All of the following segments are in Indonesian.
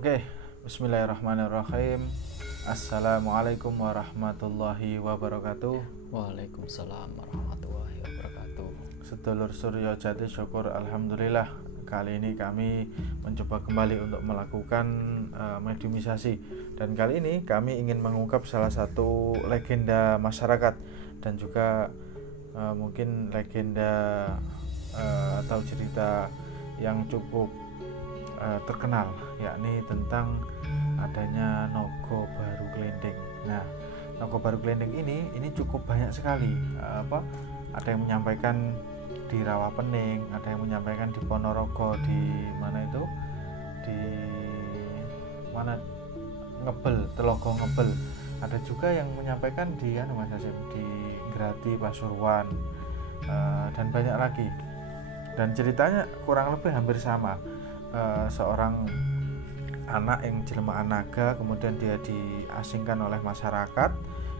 Oke, bismillahirrahmanirrahim. Assalamualaikum warahmatullahi wabarakatuh. Waalaikumsalam warahmatullahi wabarakatuh. Sedulur Suryo Jati, syukur alhamdulillah. Kali ini kami mencoba kembali untuk melakukan mediumisasi. Dan kali ini kami ingin mengungkap salah satu legenda masyarakat dan juga mungkin legenda atau cerita yang cukup terkenal, yakni tentang adanya Nogo Baru Glendeng. Nah, Nogo Baru Glendeng ini cukup banyak sekali. Ada yang menyampaikan di Rawapening, ada yang menyampaikan di Ponorogo, di mana itu? Di mana? Ngebel, Telogo Ngebel. Ada juga yang menyampaikan di Mas Hasim, di Grati Pasuruan, dan banyak lagi. Dan ceritanya kurang lebih hampir sama. Seorang anak yang jelmaan naga, kemudian dia diasingkan oleh masyarakat,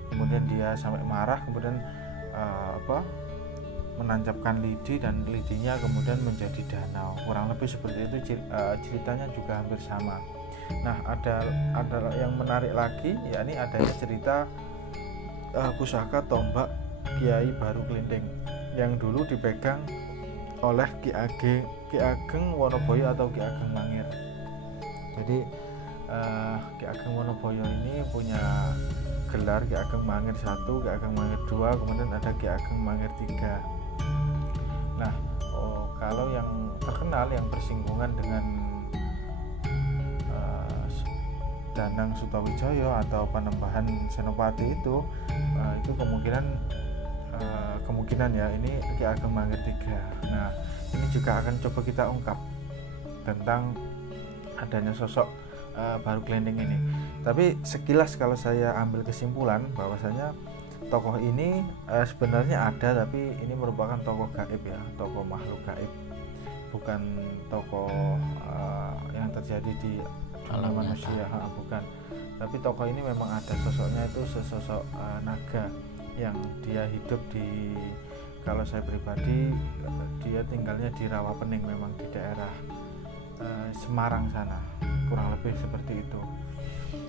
kemudian dia sampai marah, kemudian menancapkan lidi dan lidinya kemudian menjadi danau. Kurang lebih seperti itu ceritanya juga hampir sama. Nah, ada yang menarik lagi, yakni adanya cerita pusaka tombak Kiai Baru Glendeng yang dulu dipegang oleh Ki Ageng Wonoboyo atau Ki Ageng Mangir. Jadi Ki Ageng Wonoboyo ini punya gelar Ki Ageng Mangir 1, Ki Ageng Mangir 2, kemudian ada Ki Ageng Mangir 3. Nah, kalau yang terkenal yang bersinggungan dengan Danang Sutawijaya atau Panembahan Senopati itu kemungkinan ya ini Ki Ageng Mangir 3. Nah, ini juga akan coba kita ungkap tentang adanya sosok Baru Glendeng ini. Tapi sekilas kalau saya ambil kesimpulan bahwasanya tokoh ini sebenarnya ada, tapi ini merupakan tokoh gaib ya, tokoh makhluk gaib, bukan tokoh yang terjadi di alam manusia, bukan. Tapi tokoh ini memang ada, sosoknya itu sesosok naga yang dia hidup di, kalau saya pribadi dia tinggalnya di Rawapening, memang di daerah Semarang sana, kurang lebih seperti itu.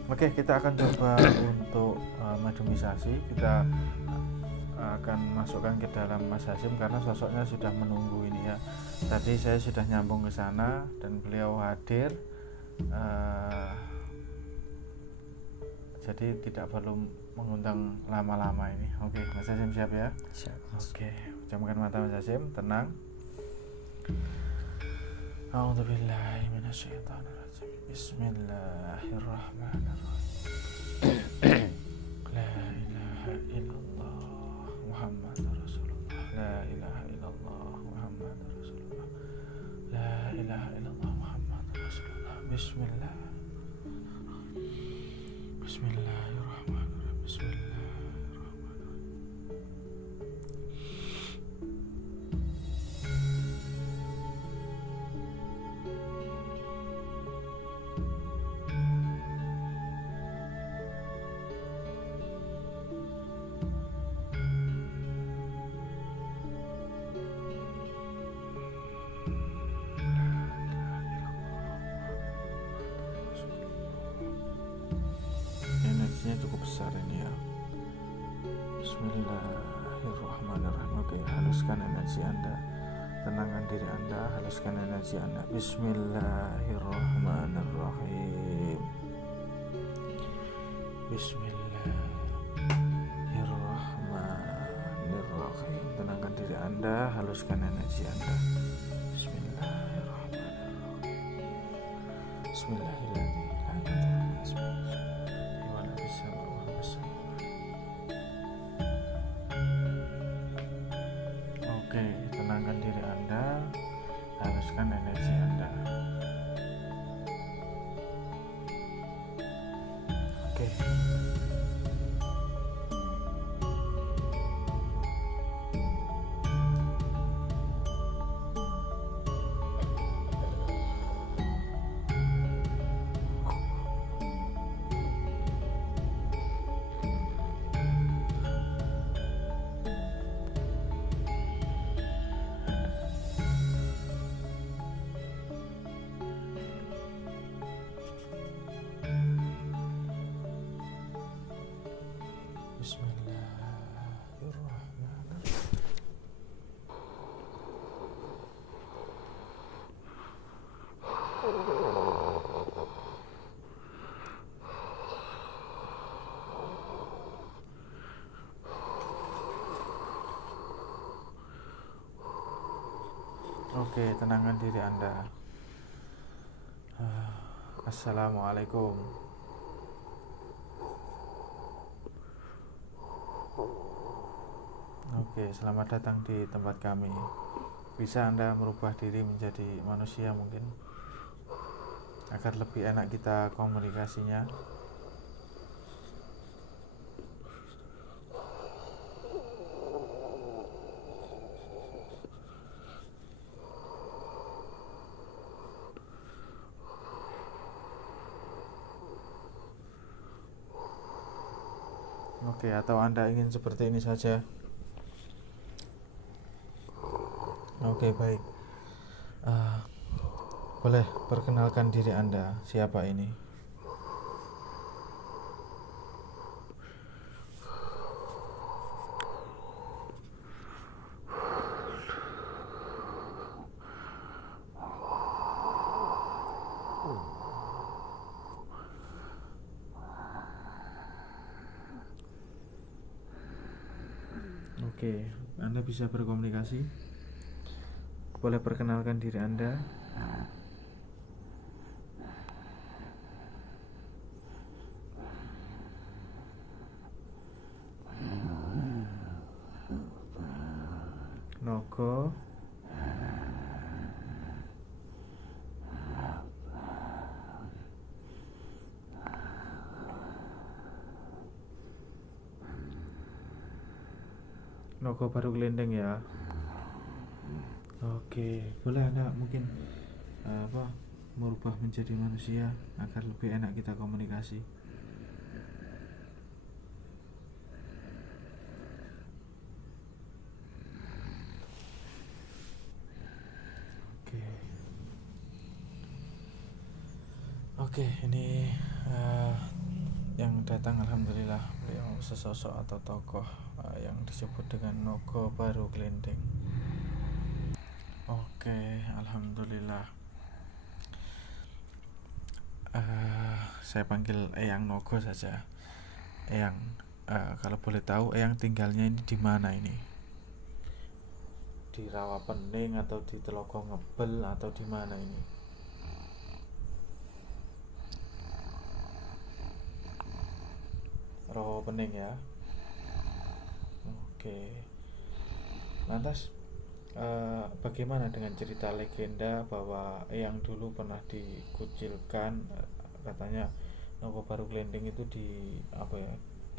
Oke, kita akan coba untuk mediumisasi. Kita akan masukkan ke dalam Mas Hasim karena sosoknya sudah menunggu ini ya. Tadi saya sudah nyambung ke sana dan beliau hadir, jadi tidak perlu mengundang lama-lama ini. Oke, Mas Hasim siap ya? Siap. Oke, pejamkan mata Mas Hasim, tenang. A'udzubillahi minasyaitonirrajim. Bismillahirrahmanirrahim. La ilaha illallah Muhammadur Rasulullah. La ilaha illallah Muhammadur Rasulullah. La ilaha illallah Muhammadur Rasulullah. Bismillahirrahmanirrahim. Bismillahirrahmanirrahim. Energinya cukup besar ini ya. Bismillahirrahmanirrahim. Oke, haluskan energi Anda, tenangkan diri Anda, haluskan energi Anda. Bismillahirrahmanirrahim. Bismillahirrahmanirrahim. Tenangkan diri Anda, haluskan energi Anda. Bismillahirrahmanirrahim. Bismillahirrahmanirrahim. Oke, tenangkan diri Anda, haluskan energi Anda. Oke. Oke, tenangkan diri Anda. Assalamualaikum. Oke, selamat datang di tempat kami. Bisa Anda merubah diri menjadi manusia mungkin, agar lebih enak kita komunikasinya. Oke, atau Anda ingin seperti ini saja? Oke, baik. Boleh perkenalkan diri Anda, siapa ini? Oke, Anda bisa berkomunikasi. Boleh perkenalkan diri Anda. Nogo. Nogo baru gelendeng ya. Oke, boleh Anda mungkin merubah menjadi manusia agar lebih enak kita komunikasi. Oke, ini yang datang alhamdulillah beliau sesosok atau tokoh yang disebut dengan Nogo baru gelendeng. Oke, alhamdulillah. Saya panggil Eyang Nogo saja. Eyang, kalau boleh tahu Eyang tinggalnya ini di mana ini? Di Rawapening atau di Telogo Ngebel atau di mana ini? Rawapening ya. Oke. Lantas bagaimana dengan cerita legenda bahwa Eyang dulu pernah dikucilkan, katanya Nogo baru gelendeng itu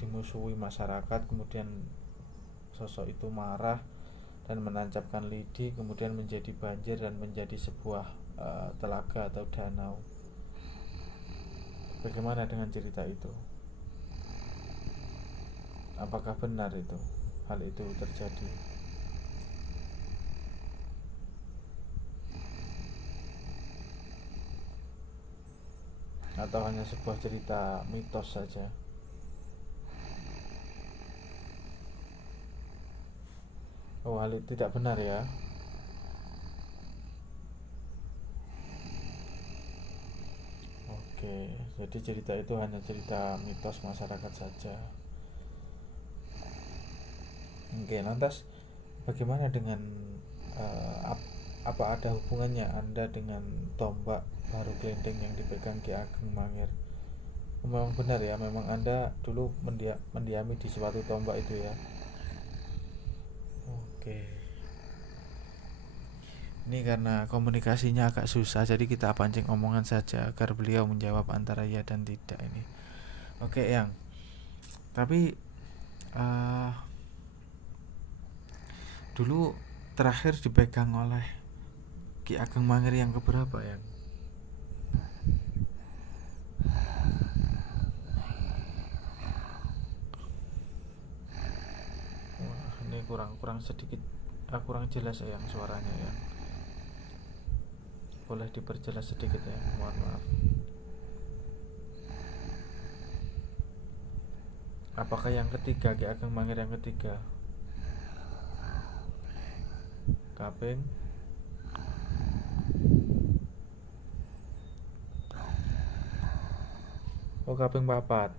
dimusuhi masyarakat, kemudian sosok itu marah dan menancapkan lidi, kemudian menjadi banjir dan menjadi sebuah telaga atau danau. Bagaimana dengan cerita itu? Apakah benar itu? Hal itu terjadi? Atau hanya sebuah cerita mitos saja? Oh, hal itu tidak benar ya? Oke, jadi cerita itu hanya cerita mitos masyarakat saja. Oke, lantas bagaimana dengan apa ada hubungannya Anda dengan tombak baru gelendeng yang dipegang Ki Ageng Mangir? Memang benar ya, memang Anda dulu mendiami di suatu tombak itu ya. Oke. Ini karena komunikasinya agak susah, jadi kita pancing omongan saja agar beliau menjawab antara ya dan tidak ini. Oke, Yang. Tapi dulu terakhir dipegang oleh Ki Ageng Mangir yang keberapa, Yang? Wah, ini kurang sedikit, kurang jelas ya yang suaranya ya. Boleh diperjelas sedikit ya, mohon maaf. Apakah yang ketiga, Ki Ageng Mangir yang ketiga? Kaping Oh, kaping papat.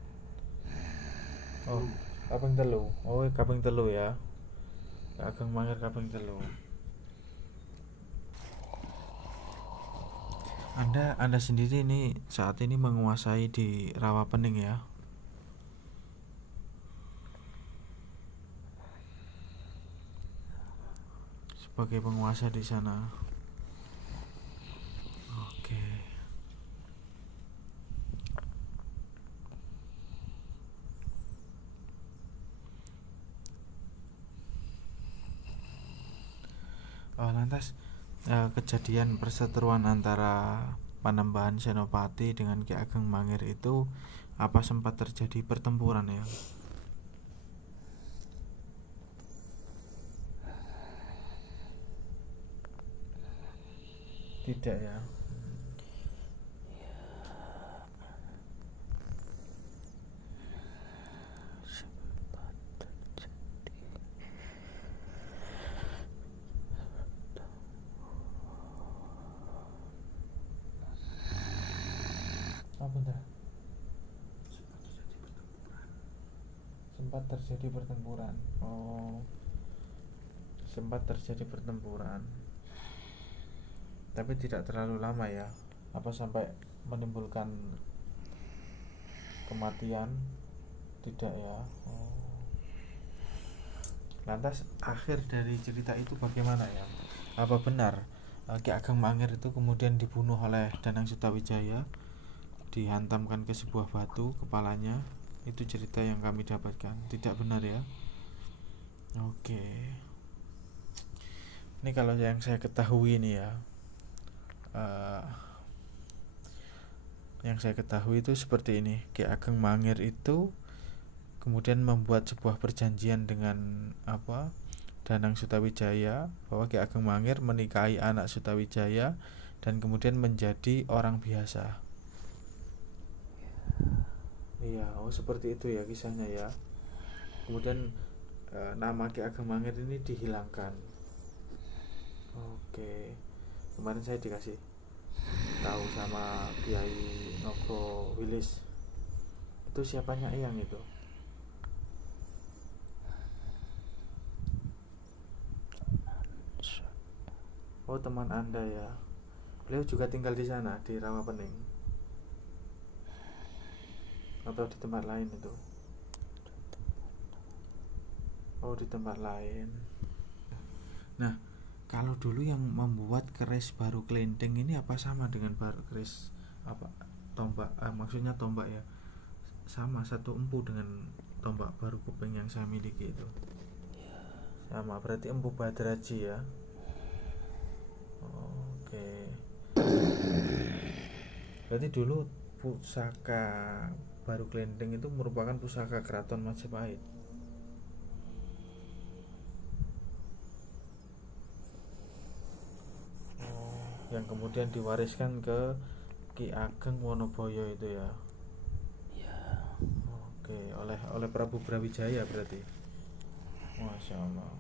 Oh, kaping telu. Oh, kaping telu ya. Ki Ageng Mangir kaping telu. Anda sendiri ini saat ini menguasai di Rawapening ya. Sebagai penguasa di sana. Oke. Lantas kejadian perseteruan antara Panembahan Senopati dengan Ki Ageng Mangir itu apa sempat terjadi pertempuran ya? Tidak ya. Benar. Sempat terjadi pertempuran. Sempat terjadi pertempuran. Tapi tidak terlalu lama ya. Apa sampai menimbulkan kematian? Tidak ya. Lantas akhir dari cerita itu bagaimana ya? Apa benar Ki Ageng Mangir itu kemudian dibunuh oleh Danang Sutawijaya, dihantamkan ke sebuah batu kepalanya? Itu cerita yang kami dapatkan. Tidak benar ya? Oke. Ini kalau yang saya ketahui nih ya, yang saya ketahui itu seperti ini. Ki Ageng Mangir itu kemudian membuat sebuah perjanjian dengan Danang Sutawijaya, bahwa Ki Ageng Mangir menikahi anak Sutawijaya dan kemudian menjadi orang biasa. Iya, seperti itu ya kisahnya ya. Kemudian nama Ki Ageng Mangir ini dihilangkan. Oke. Kemarin saya dikasih tahu sama Kiai Nogo Wilis. Itu siapanya Eyang itu? Oh, teman Anda ya. Beliau juga tinggal di sana, di Rawapening. Atau di tempat lain itu? Oh, di tempat lain. Nah, kalau dulu yang membuat keris baru kelenteng ini apa sama dengan keris tombak? Maksudnya tombak ya, sama satu empu dengan tombak baru kuping yang saya miliki itu. Sama, berarti empu Badraji ya. Oke. Berarti dulu pusaka baru kelenteng itu merupakan pusaka keraton Majapahit. Yang kemudian diwariskan ke Ki Ageng Wonoboyo itu ya. Oke, oleh Prabu Brawijaya berarti. Masya Allah.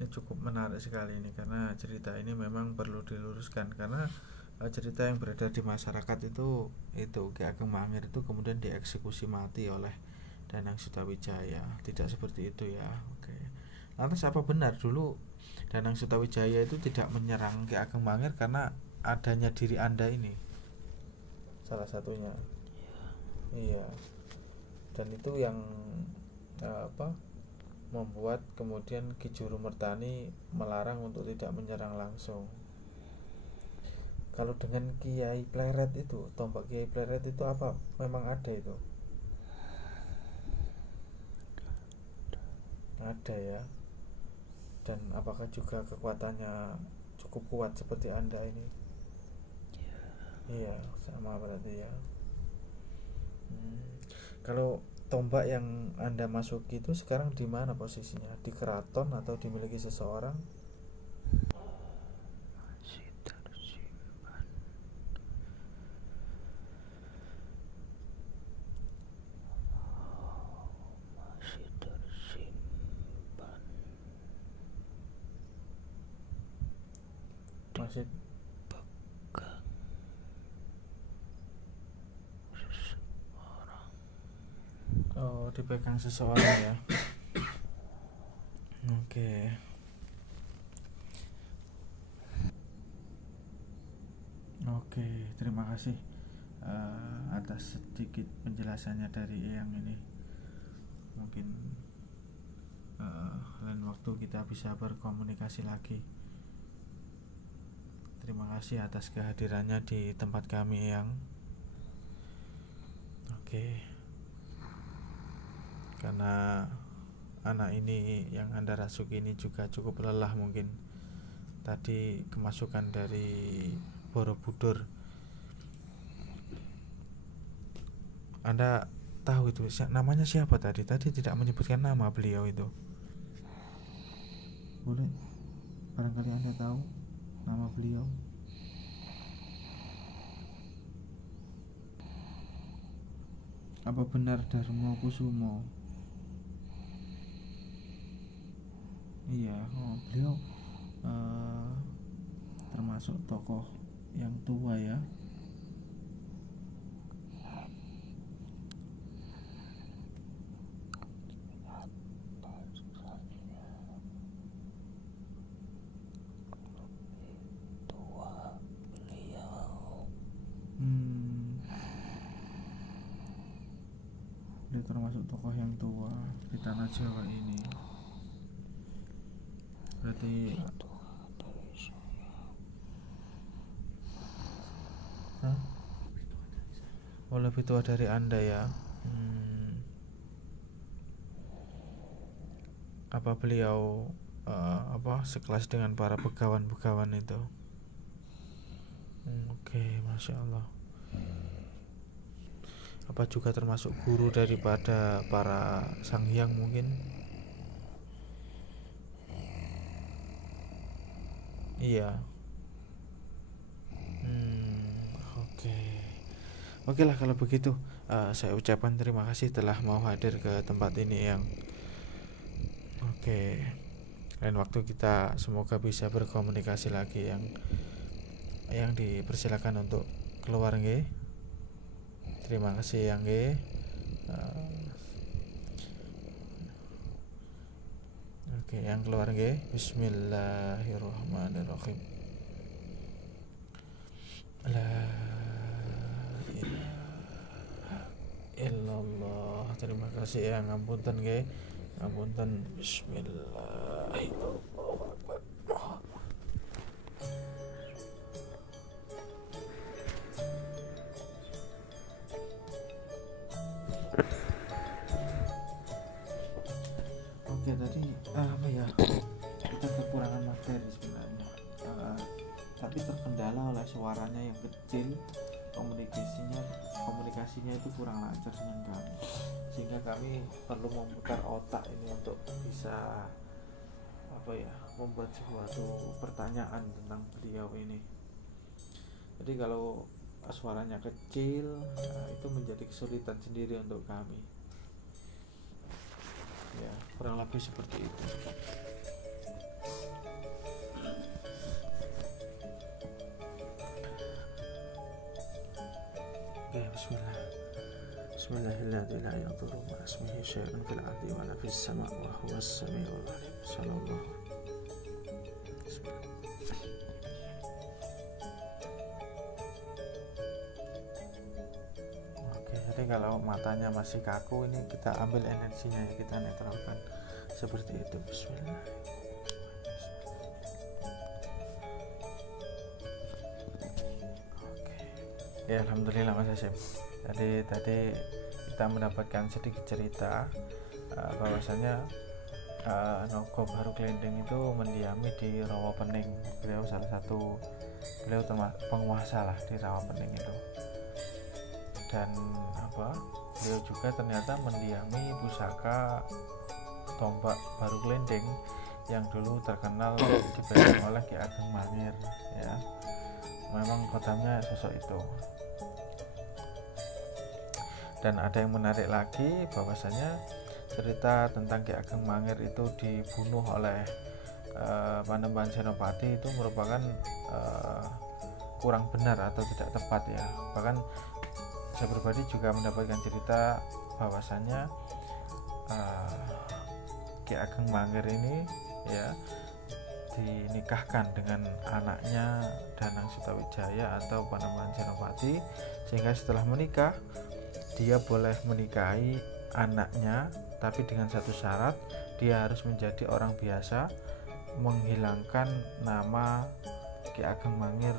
Ini cukup menarik sekali ini, karena cerita ini memang perlu diluruskan, karena cerita yang beredar di masyarakat itu Ki Ageng Mangir itu kemudian dieksekusi mati oleh Danang Sutawijaya. Tidak seperti itu ya. Oke. Lantas apa benar dulu Danang Sutawijaya itu tidak menyerang Ki Ageng Mangir karena adanya diri Anda ini? Salah satunya. Iya. Dan itu yang membuat kemudian Ki Juru Mertani melarang untuk tidak menyerang langsung. Kalau dengan Kiai Pleret itu, tombak Kiai Pleret itu apa? Memang ada itu? Ada ya. Dan apakah juga kekuatannya cukup kuat seperti Anda ini? Iya, sama berarti ya. Kalau tombak yang Anda masuki itu sekarang di mana posisinya? Di keraton atau dimiliki seseorang? Masih dipegang seseorang ya. Oke, terima kasih atas sedikit penjelasannya dari Eyang ini. Mungkin lain waktu kita bisa berkomunikasi lagi. Terima kasih atas kehadirannya di tempat kami, Eyang. Oke. Karena anak ini yang Anda rasuki ini juga cukup lelah mungkin. Tadi kemasukan dari Borobudur. Anda tahu itu namanya siapa tadi? Tadi tidak menyebutkan nama beliau itu. Boleh? Barangkali Anda tahu nama beliau. Apa benar Darmo Kusumo? Iya, beliau termasuk tokoh yang tua ya. Dia termasuk tokoh yang tua di tanah Jawa ini. Berarti lebih tua dari Anda ya. Apa beliau sekelas dengan para begawan-begawan itu? Oke, Masya Allah. Apa juga termasuk guru daripada para sang hyang mungkin? Iya. Oke lah kalau begitu. Saya ucapkan terima kasih telah mau hadir ke tempat ini yang. Oke. Lain waktu kita semoga bisa berkomunikasi lagi yang dipersilakan untuk keluar nggih. Terima kasih yang nggih. Oke, yang keluar nggih. Bismillahirrahmanirrahim. La ilaha illallah. Terima kasih yang ngapunten nggih. Ngapunten. Bismillahirrahmanirrahim. Oke, tadi apa ya, kita kekurangan materi sebenarnya, tapi terkendala oleh suaranya yang kecil, komunikasinya itu kurang lancar dengan kami, sehingga kami perlu memutar otak ini untuk bisa membuat suatu pertanyaan tentang beliau ini. Jadi kalau suaranya kecil, itu menjadi kesulitan sendiri untuk kami. Ya, kurang lebih seperti itu. Oke, bismillah. Bismillahirrahmanirrahim. La yadurru ma ismihi syai'un fil ardi wa la fis sama' wa huwas samiul alim. Sallallahu. Jadi kalau matanya masih kaku, ini kita ambil energinya, kita netralkan seperti itu. Bismillah. Oke. Ya, alhamdulillah Mas Hasyim. Jadi tadi kita mendapatkan sedikit cerita bahwasanya Nogom Haru Klendeng itu mendiami di Rawapening. Beliau termasuk penguasa lah di Rawapening itu. Dan beliau juga ternyata mendiami pusaka tombak Baru Klendeng yang dulu terkenal dipegang oleh Ki Ageng Mangir ya. Memang kodamnya sosok itu. Dan ada yang menarik lagi bahwasanya cerita tentang Ki Ageng Mangir itu dibunuh oleh Panembahan Senopati itu merupakan kurang benar atau tidak tepat ya. Bahkan saya pribadi juga mendapatkan cerita bahwasannya Ki Ageng Mangir ini ya dinikahkan dengan anaknya Danang Sutawijaya atau Panembahan Senopati, sehingga setelah menikah dia boleh menikahi anaknya, tapi dengan satu syarat, dia harus menjadi orang biasa, menghilangkan nama Ki Ageng Mangir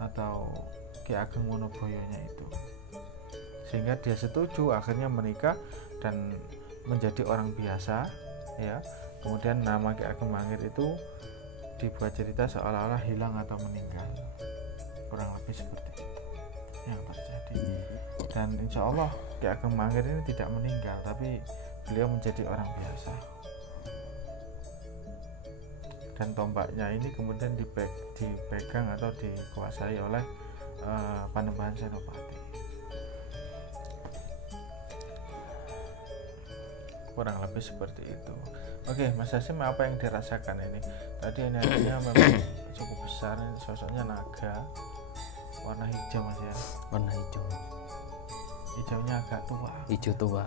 atau Ki Ageng Wonoboyonya itu. Sehingga dia setuju, akhirnya menikah dan menjadi orang biasa ya. Kemudian nama Ki Ageng Mangir itu dibuat cerita seolah-olah hilang atau meninggal, kurang lebih seperti itu yang terjadi. Dan insya Allah Ki Ageng Mangir ini tidak meninggal, tapi beliau menjadi orang biasa. Dan tombaknya ini kemudian dipegang atau dikuasai oleh Panembahan Senopati. Kurang lebih seperti itu. Oke, Mas Hasim, apa yang dirasakan ini? Tadi energinya memang cukup besar, ini sosoknya naga warna hijau, Mas ya. Warna hijau. Hijaunya agak tua. Hijau tua.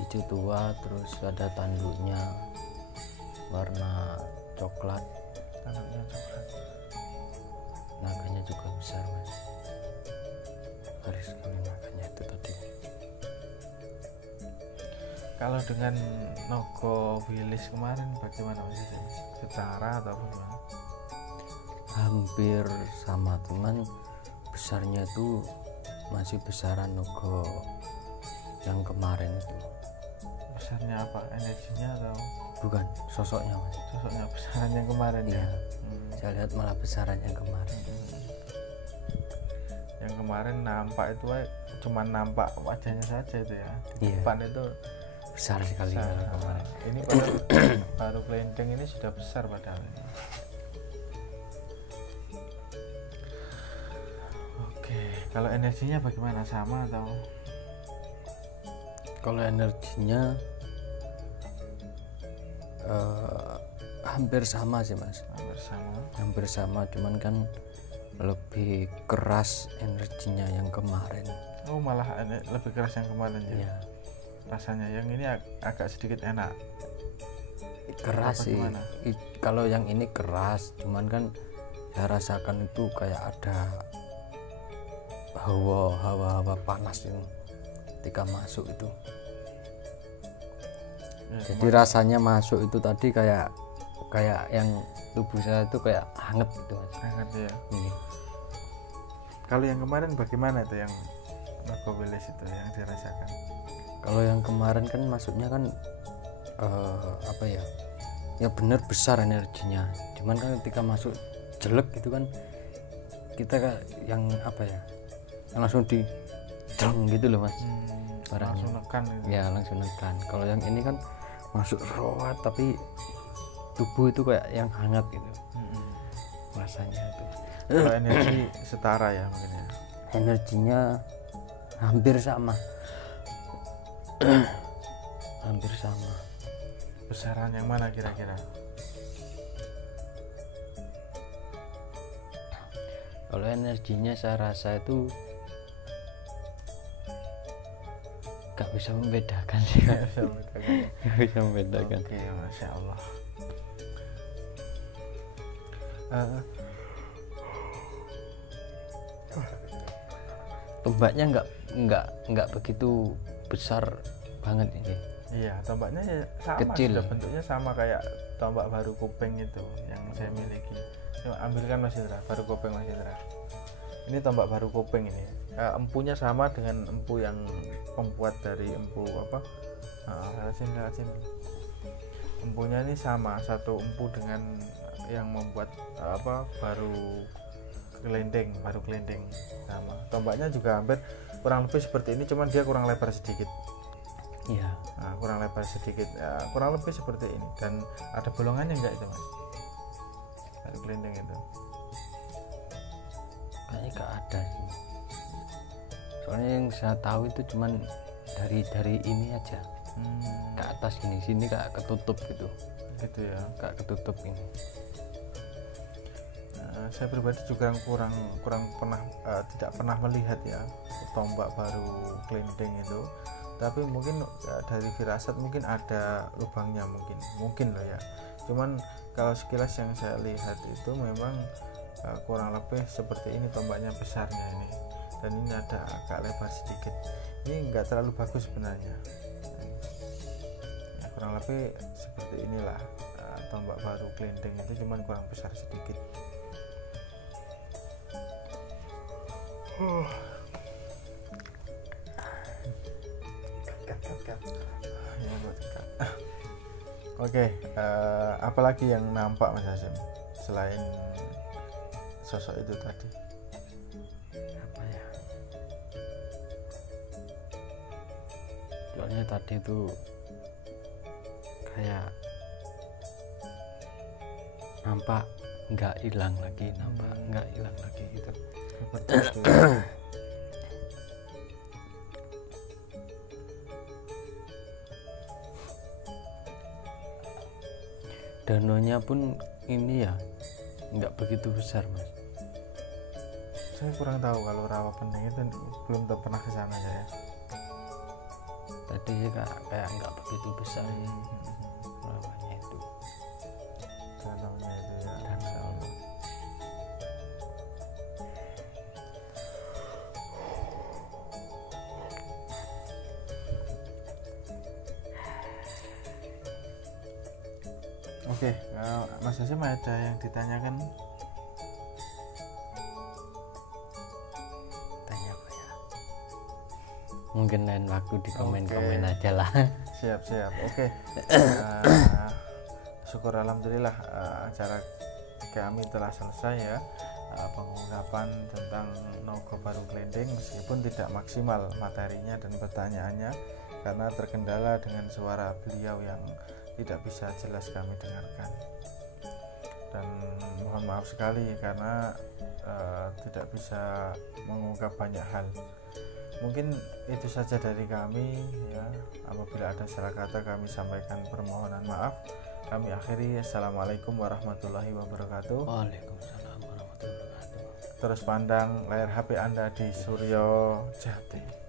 Hijau tua, terus ada tanduknya warna coklat. Tanduknya coklat. Naganya juga besar, Mas. Garis gini naganya itu tadi. Kalau dengan Nogo Wilis kemarin bagaimana, Mas Hasim? Secara atau bagaimana? Hampir sama, teman, besarnya tuh masih besaran Nogo yang kemarin itu. Besarnya apa? Energinya atau? Bukan, sosoknya, Mas. Sosoknya besaran yang kemarin Iya. ya? Saya lihat malah besaran yang kemarin. Yang kemarin nampak itu cuma nampak wajahnya saja itu ya. Di Iya. depan itu Besar sekali besar. kalau kemarin. Ini padahal baru kelenteng ini sudah besar padahal. Oke, kalau energinya bagaimana, sama atau? Kalau energinya hampir sama sih, Mas. Hampir sama, cuman kan lebih keras energinya yang kemarin. Oh, malah lebih keras yang kemarin ya? Iya. Rasanya yang ini agak sedikit enak. Keras apa sih. gimana? Kalau yang ini keras, cuman kan saya rasakan itu kayak ada hawa panas itu ketika masuk itu. Ya, Jadi rasanya masuk itu tadi kayak yang tubuh saya itu kayak hangat gitu, Mas. hangat ya. Ini. Kalau yang kemarin bagaimana itu yang Nogo Wilis itu yang dirasakan? Kalau yang kemarin kan masuknya kan apa ya? Ya benar besar energinya. Cuman kan ketika masuk jelek gitu kan kita yang apa ya? Yang langsung di jeng gitu loh, Mas. Langsung nekan gitu. Ya langsung nekan. Kalau yang ini kan masuk rawat tapi tubuh itu kayak yang hangat gitu. Rasanya itu. Kalau energi setara ya mungkin ya. Energinya hampir sama. Hampir sama. Besaran yang mana kira-kira? Kalau energinya saya rasa itu gak bisa membedakan sih. Gak bisa membedakan. Oke, Masya Allah. Tombaknya nggak begitu besar banget ini. Iya, tombaknya ya sama, Kecil. sudah bentuknya sama kayak tombak baru kuping itu yang saya miliki. Coba ambilkan Mas Indra, baru kuping Mas Indra. Ini tombak baru kuping ini. Empunya sama dengan empu yang pembuat dari empu apa? Racin. Empunya ini sama, satu empu dengan yang membuat baru kelendeng sama. Tombaknya juga hampir kurang lebih seperti ini, cuman dia kurang lebar sedikit. Iya. Nah, kurang lebar sedikit, ya, kurang lebih seperti ini. Dan ada bolongannya enggak itu, Mas? Baru kelendeng itu. Kayaknya gak ada sih. Soalnya yang saya tahu itu cuman dari ini aja. Ke atas sini kayak ketutup gitu. Gitu ya. Kayak ketutup ini. saya pribadi juga kurang pernah tidak pernah melihat ya tombak baru kelinding itu, tapi mungkin dari firasat mungkin ada lubangnya, mungkin loh ya. Cuman kalau sekilas yang saya lihat itu memang kurang lebih seperti ini tombaknya besarnya ini, dan ini ada agak lebar sedikit. Ini enggak terlalu bagus sebenarnya ya, kurang lebih seperti inilah tombak baru kelinding itu, cuman kurang besar sedikit. Oke, apalagi yang nampak Mas Hasim selain sosok itu tadi? Apa ya, soalnya tadi itu kayak nampak nggak hilang lagi, nggak hilang lagi gitu. Danaunya pun ini ya nggak begitu besar Mas. Saya kurang tahu kalau rawa pening itu, belum pernah ke sana ya. Tadi kayak nggak begitu besar ya rawanya itu. Danaunya itu ya, Masya Allah. Oke, Mas Hasim ada yang ditanyakan? Tanya apa ya? Mungkin lain waktu di komen-komen aja lah. Siap. Oke. Syukur alhamdulillah acara kami telah selesai ya, pengungkapan tentang Nogo Baru Kelinding, meskipun tidak maksimal materinya dan pertanyaannya karena terkendala dengan suara beliau yang tidak bisa jelas kami dengarkan, dan mohon maaf sekali karena tidak bisa mengungkap banyak hal. Mungkin itu saja dari kami ya. Apabila ada salah kata kami sampaikan permohonan maaf. Kami akhiri. Assalamualaikum warahmatullahi wabarakatuh. Waalaikumsalam warahmatullahi wabarakatuh. Terus pandang layar HP Anda di Suryo Jati.